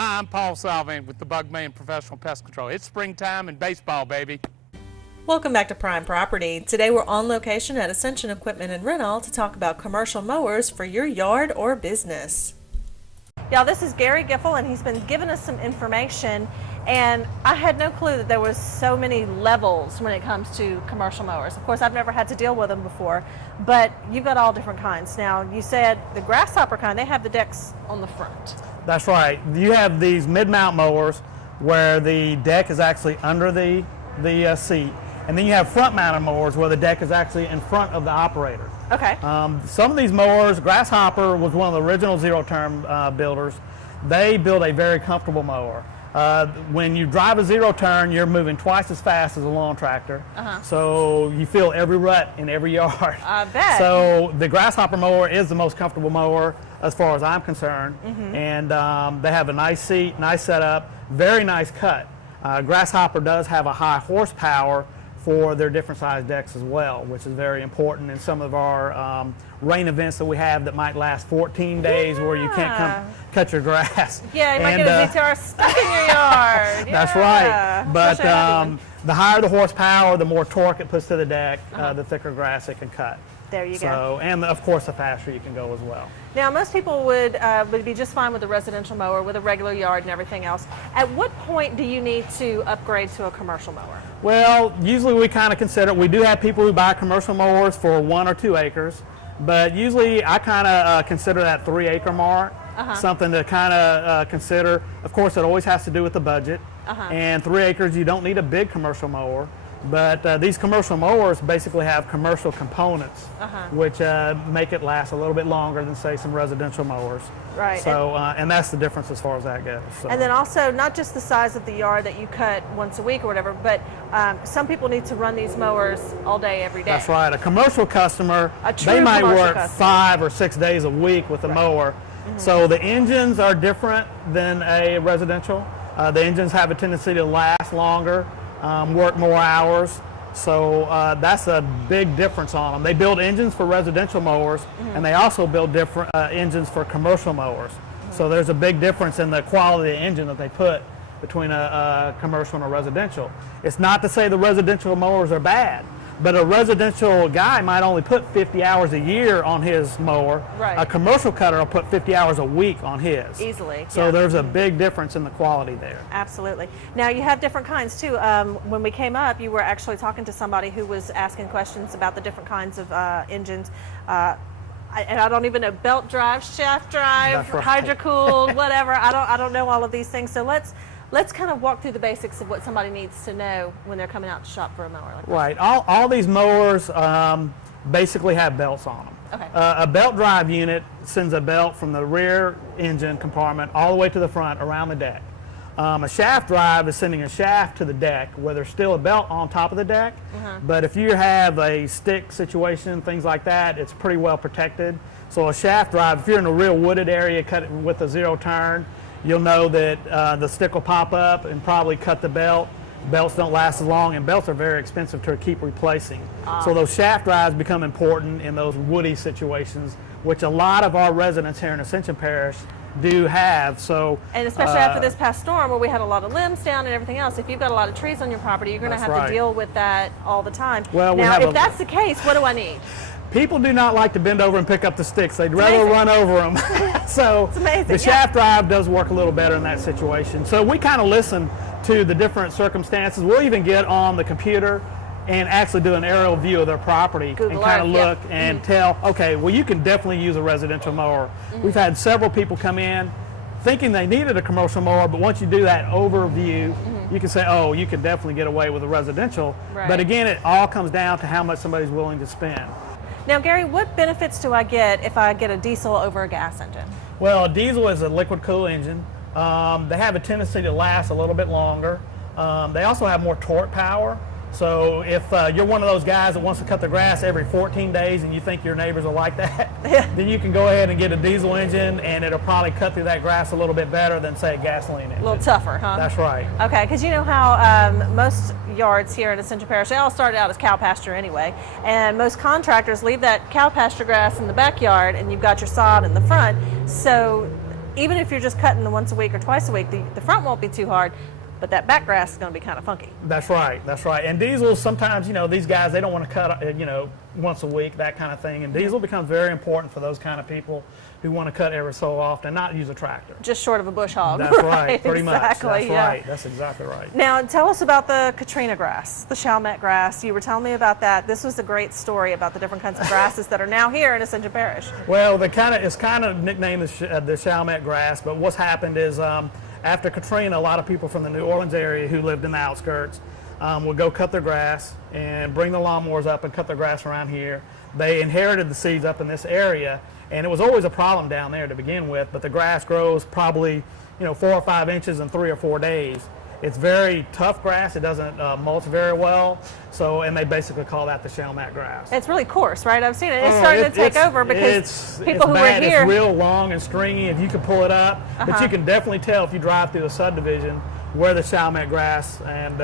Hi, I'm Paul Salvin with the Bug Man Professional Pest Control. It's springtime and baseball, baby. Welcome back to Prime Property. Today we're on location at Ascension Equipment and Rental to talk about commercial mowers for your yard or business. Y'all, this is Gary Giffel, and he's been giving us some information, and I had no clue that there was so many levels when it comes to commercial mowers. Of course, I've never had to deal with them before, but you've got all different kinds. Now, you said the grasshopper kind, they have the decks on the front. That's right. You have these mid-mount mowers where the deck is actually under the seat, and then you have front-mounted mowers where the deck is actually in front of the operator. Okay. Some of these mowers, Grasshopper was one of the original zero-turn builders. They build a very comfortable mower. When you drive a zero-turn, you're moving twice as fast as a lawn tractor, so you feel every rut in every yard. I bet. So the Grasshopper mower is the most comfortable mower as far as I'm concerned, and they have a nice seat, nice setup, very nice cut. Grasshopper does have a high horsepower for their different size decks as well, which is very important in some of our rain events that we have that might last 14 days where you can't come cut your grass. Yeah, you might get a detour stuck in your yard. That's right. But the higher the horsepower, the more torque it puts to the deck, the thicker grass it can cut. There you go. And of course, the faster you can go as well. Now, most people would be just fine with a residential mower, with a regular yard and everything else. At what point do you need to upgrade to a commercial mower? Well, usually we kind of consider, we do have people who buy commercial mowers for 1 or 2 acres, but usually I kind of consider that 3-acre mark something to kind of consider. Of course, it always has to do with the budget, and 3 acres, you don't need a big commercial mower. But these commercial mowers basically have commercial components, which make it last a little bit longer than, say, some residential mowers. Right. So, and that's the difference as far as that goes. So. And then also, not just the size of the yard that you cut once a week or whatever, but some people need to run these mowers all day, every day. That's right. A commercial customer, they might work 5 or 6 days a week with a mower. So the engines are different than a residential. The engines have a tendency to last longer. Work more hours, so that's a big difference on them. They build engines for residential mowers, and they also build different engines for commercial mowers. So there's a big difference in the quality of the engine that they put between a commercial and a residential. It's not to say the residential mowers are bad, but a residential guy might only put 50 hours a year on his mower. Right. A commercial cutter will put 50 hours a week on his. Easily. So there's a big difference in the quality there. Absolutely. Now, you have different kinds too. When we came up, you were actually talking to somebody who was asking questions about the different kinds of engines. And I don't even know, belt drive, shaft drive, right. hydro-cooled, whatever. I don't know all of these things. So let's kind of walk through the basics of what somebody needs to know when they're coming out to shop for a mower like that. Right. All these mowers basically have belts on them. Okay. A belt drive unit sends a belt from the rear engine compartment all the way to the front around the deck. A shaft drive is sending a shaft to the deck where there's still a belt on top of the deck, but if you have a stick situation, things like that, it's pretty well protected. So a shaft drive, if you're in a real wooded area, cut it with a zero turn, you'll know that the stick will pop up and probably cut the belt. Belts don't last as long, and belts are very expensive to keep replacing. So those shaft drives become important in those woody situations, which a lot of our residents here in Ascension Parish do have. So, and especially after this past storm where we had a lot of limbs down and everything else, if you've got a lot of trees on your property, you're going to have to deal with that all the time. Well, now, if that's the case, what do I need? People do not like to bend over and pick up the sticks. They'd rather run over them. So the shaft drive does work a little better in that situation. So we kind of listen to the different circumstances. We'll even get on the computer and actually do an aerial view of their property and kind of look and tell, okay, well, you can definitely use a residential mower. We've had several people come in thinking they needed a commercial mower, but once you do that overview, you can say, oh, you can definitely get away with a residential. But again, it all comes down to how much somebody's willing to spend. Now, Gary, what benefits do I get if I get a diesel over a gas engine? Well, a diesel is a liquid cool engine. They have a tendency to last a little bit longer. They also have more torque power. So if you're one of those guys that wants to cut the grass every 14 days and you think your neighbors are like that, then you can go ahead and get a diesel engine and it'll probably cut through that grass a little bit better than, say, a gasoline engine. A little tougher, huh? That's right. Okay, because you know how most yards here in Ascension Parish, they all started out as cow pasture anyway, and most contractors leave that cow pasture grass in the backyard and you've got your sod in the front. So even if you're just cutting the once a week or twice a week, the front won't be too hard, but that back grass is going to be kind of funky. That's right, that's right. And diesel, sometimes, you know, these guys, they don't want to cut, you know, once a week, that kind of thing. And diesel becomes very important for those kind of people who want to cut every so often, not use a tractor. Just short of a bush hog. That's right, pretty much. Exactly, That's yeah. right, that's exactly right. Now, tell us about the Katrina grass, the Chalmette grass. You were telling me about that. This was a great story about the different kinds of grasses that are now here in Ascension Parish. Well, it's kind of nicknamed the Chalmette grass, but what's happened is after Katrina, a lot of people from the New Orleans area who lived in the outskirts would go cut their grass and bring the lawnmowers up and cut their grass around here. They inherited the seeds up in this area, and it was always a problem down there to begin with, but the grass grows probably, you know, 4 or 5 inches in 3 or 4 days. It's very tough grass. It doesn't mulch very well. So, and they basically call that the Chalmette grass. It's really coarse, right? I've seen it. It's starting to take over because people who bad. were here. It's real long and stringy, and you can pull it up. But you can definitely tell if you drive through the subdivision where the Chalmette grass, and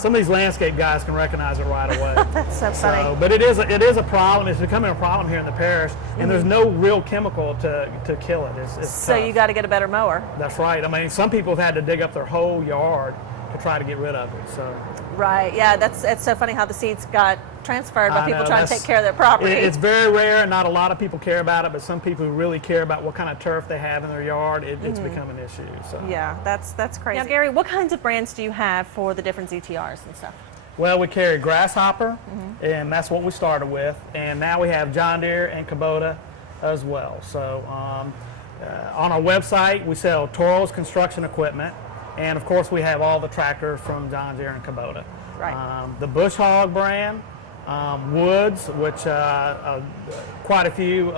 some of these landscape guys can recognize it right away. That's so funny. But it is a problem. It's becoming a problem here in the parish, and there's no real chemical to kill it. It's so tough. you got to get a better mower. That's right. I mean, some people have had to dig up their whole yard to try to get rid of it. So. Right. Yeah. It's so funny how the seeds got transferred by people trying to take care of their property. It's very rare, and not a lot of people care about it, but some people who really care about what kind of turf they have in their yard, it's become an issue. So. Yeah, that's crazy. Now, Gary, what kinds of brands do you have for the different ZTRs and stuff? Well, we carry Grasshopper, and that's what we started with, and now we have John Deere and Kubota as well. So on our website, we sell Toro's construction equipment, and of course we have all the tractors from John Deere and Kubota. Right. The Bush Hog brand, Woods, which quite a few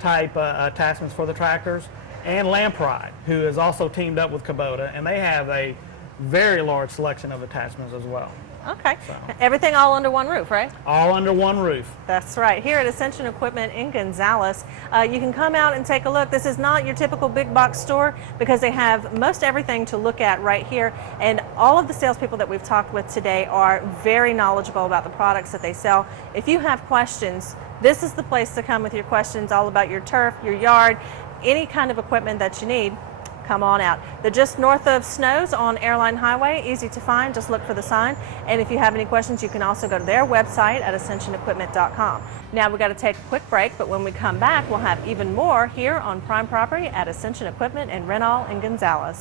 type attachments for the tractors, and Lampride, who is also teamed up with Kubota, and they have a very large selection of attachments as well. Okay. So. Everything all under one roof, right? All under one roof. That's right. Here at Ascension Equipment in Gonzales, you can come out and take a look. This is not your typical big box store because they have most everything to look at right here. And all of the salespeople that we've talked with today are very knowledgeable about the products that they sell. If you have questions, this is the place to come with your questions all about your turf, your yard, any kind of equipment that you need. Come on out. They're just north of Snows on Airline Highway. Easy to find. Just look for the sign. And if you have any questions, you can also go to their website at ascensionequipment.com. Now we've got to take a quick break, but when we come back, we'll have even more here on Prime Property at Ascension Equipment in Renall and Gonzales.